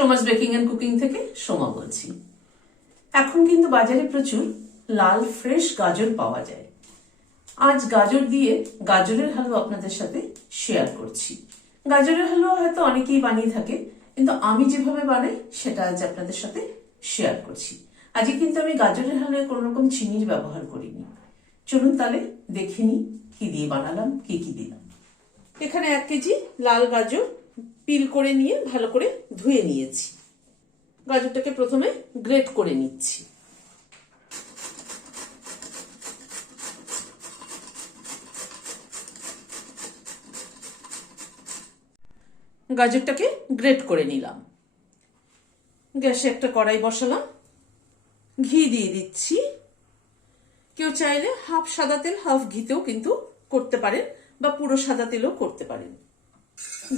Soma's baking and cooking থেকে সোমা বলছি। এখন কিন্তু বাজারে প্রচুর লাল ফ্রেশ গাজর পাওয়া যায়। আজ গাজর দিয়ে গাজরের হালুয়া আপনাদের সাথে শেয়ার করছি। গাজরের হালুয়া হয়তো অনেকেই বানিয়ে থাকে, কিন্তু আমি যেভাবে বানাই সেটা আজ আপনাদের সাথে শেয়ার করছি। আজকে কিন্তু আমি গাজরের হালুয়ায় কোনো রকম চিনির ব্যবহার করিনি। চলুন তাহলে দেখে নিই কি দিয়ে বানালাম, কি কি দিলাম। এখানে 1 কেজি লাল গাজর পিল করে নিয়ে ভালো করে ধুয়ে নিয়েছি। গাজরটাকে প্রথমে গ্রেট করে নিচ্ছি। গাজরটাকে গ্রেট করে নিলাম। গ্যাসে একটা কড়াই বসালাম, ঘি দিয়ে দিচ্ছি। কেউ চাইলে হাফ সাদা তেল হাফ ঘিতেও কিন্তু করতে পারেন, বা পুরো সাদা তেলও করতে পারেন।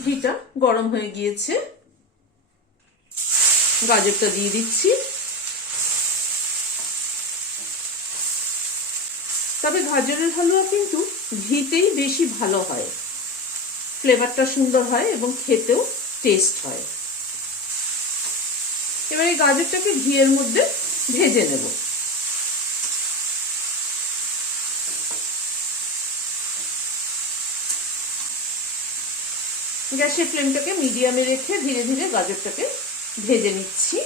ঘিটা গরম হয়ে গিয়েছে, গাজরটা দিয়ে দিচ্ছি। তবে গাজরের হালুয়া কিন্তু ঘিতেই বেশি ভালো হয়, ফ্লেভারটা সুন্দর হয় এবং খেতেও টেস্ট হয়। এবার এই গাজরটাকে ঘিয়ের মধ্যে ভেজে নেব। গ্যাসের ফ্লেমটাকে মিডিয়ামে রেখে ধীরে ধীরে গাজরটাকে ভেজে নিচ্ছি।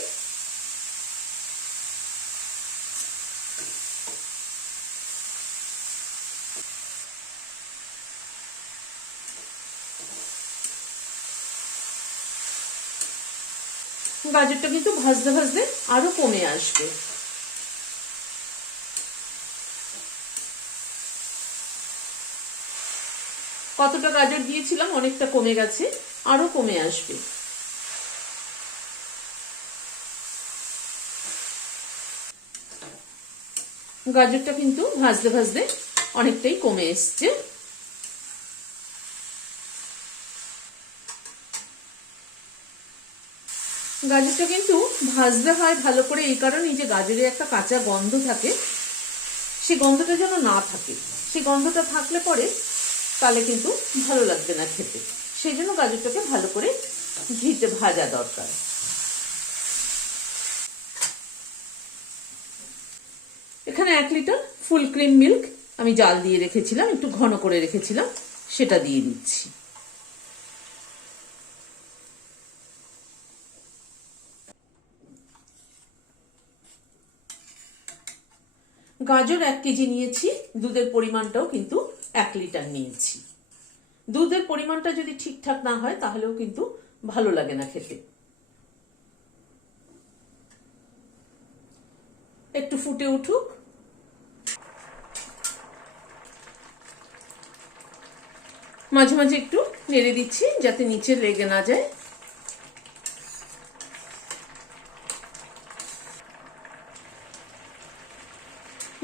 গাজরটা কিন্তু ভাজতে ভাজতে আরো কমে আসবে। কতটা গাজর দিয়েছিলাম অনেকটা কমে গেছে, আরো কমে আসবে। গাজরটা কিন্তু ভাজতে ভাজতে অনেকটাই কমে এসছে। গাজরটা কিন্তু ভাজতে হয় ভালো করে, এই কারণে যে গাজরে একটা কাঁচা গন্ধ থাকে, সেই গন্ধটা যেন না থাকে। সেই গন্ধটা থাকলে পরে তাহলে কিন্তু ভালো লাগবে না খেতে। সেই জন্য গাজরটাকে ভালো করে ঘিতে ভাজা দরকার। এখানে 1 লিটার ফুল ক্রিম মিল্ক আমি জাল দিয়ে রেখেছিলাম, একটু ঘন করে রেখেছিলাম, সেটা দিয়ে দিচ্ছি। গাজর 1 কেজি নিয়েছি, দুধের পরিমাণটাও কিন্তু 1 লিটার নিয়েছি। দুধের পরিমাণটা যদি ঠিকঠাক না হয় তাহলেও কিন্তু ভালো লাগে না খেতে। একটু ফুটে উঠুক। মাঝে মাঝে একটু নেড়ে দিচ্ছি যাতে নিচে লেগে না যায়।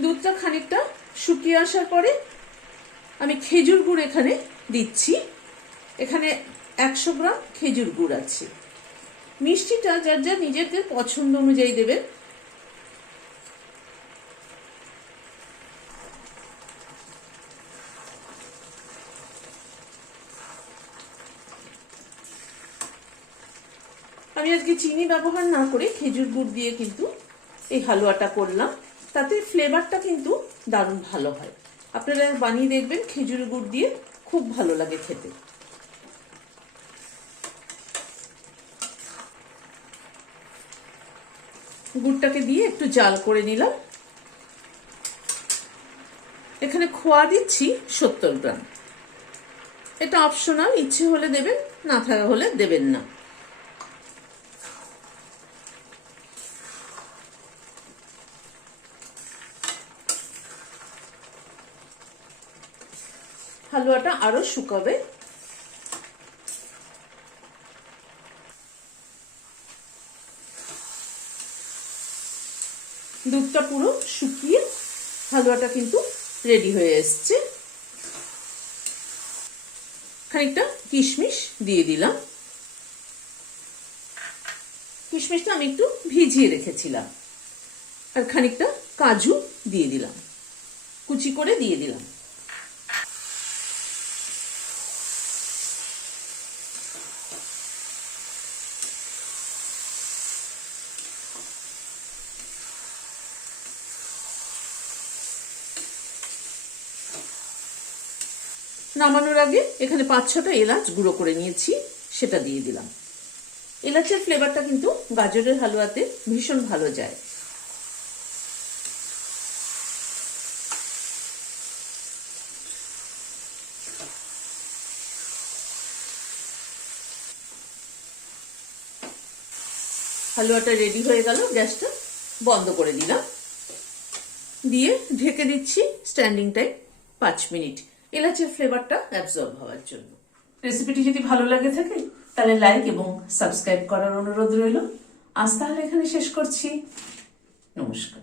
দুধটা খানিকটা শুকিয়ে আসার পরে আমি খেজুর গুড় এখানে দিচ্ছি। এখানে 100 গ্রাম খেজুর গুড় আছে। মিষ্টিটা যার যার নিজেদের পছন্দ অনুযায়ী দেবেন। আমি আজকে চিনি ব্যবহার না করে খেজুর গুড় দিয়ে কিন্তু এই হালুয়াটা করলাম। তাতে ফ্লেভারটা কিন্তু দারুণ ভালো হয়। আপনারা বানিয়ে দেখবেন, খেজুর গুড় দিয়ে খুব ভালো লাগে খেতে। গুড়টাকে দিয়ে একটু জাল করে নিলাম। এখানে খোয়া দিচ্ছি 70 গ্রাম। এটা অপশনাল, ইচ্ছে হলে দেবেন, না থাকা হলে দেবেন না। হালুয়াটা আরো শুকাবে। দুধটা পুরো শুকিয়ে হালুয়াটা কিন্তু রেডি হয়ে এসছে। খানিকটা কিশমিশ দিয়ে দিলাম। কিশমিশটা আমি একটু ভিজিয়ে রেখেছিলাম। আর খানিকটা কাজু দিয়ে দিলাম, কুচি করে দিয়ে দিলাম। নামানোর আগে এখানে 5-6টা এলাচ গুঁড়ো করে নিয়েছি, সেটা দিয়ে দিলাম। এলাচের ফ্লেভারটা কিন্তু গাজরের হালুয়াতে ভীষণ ভালো যায়। হালুয়াটা রেডি হয়ে গেল, গ্যাসটা বন্ধ করে দিলাম, দিয়ে ঢেকে দিচ্ছি স্ট্যান্ডিং টাইম 5 মিনিট, এলাচের ফ্লেভারটা অ্যাবজর্ব হওয়ার জন্য। রেসিপিটি যদি ভালো লাগে থাকে তাহলে লাইক এবং সাবস্ক্রাইব করার অনুরোধ রইল। আজ তাহলে এখানে শেষ করছি। নমস্কার।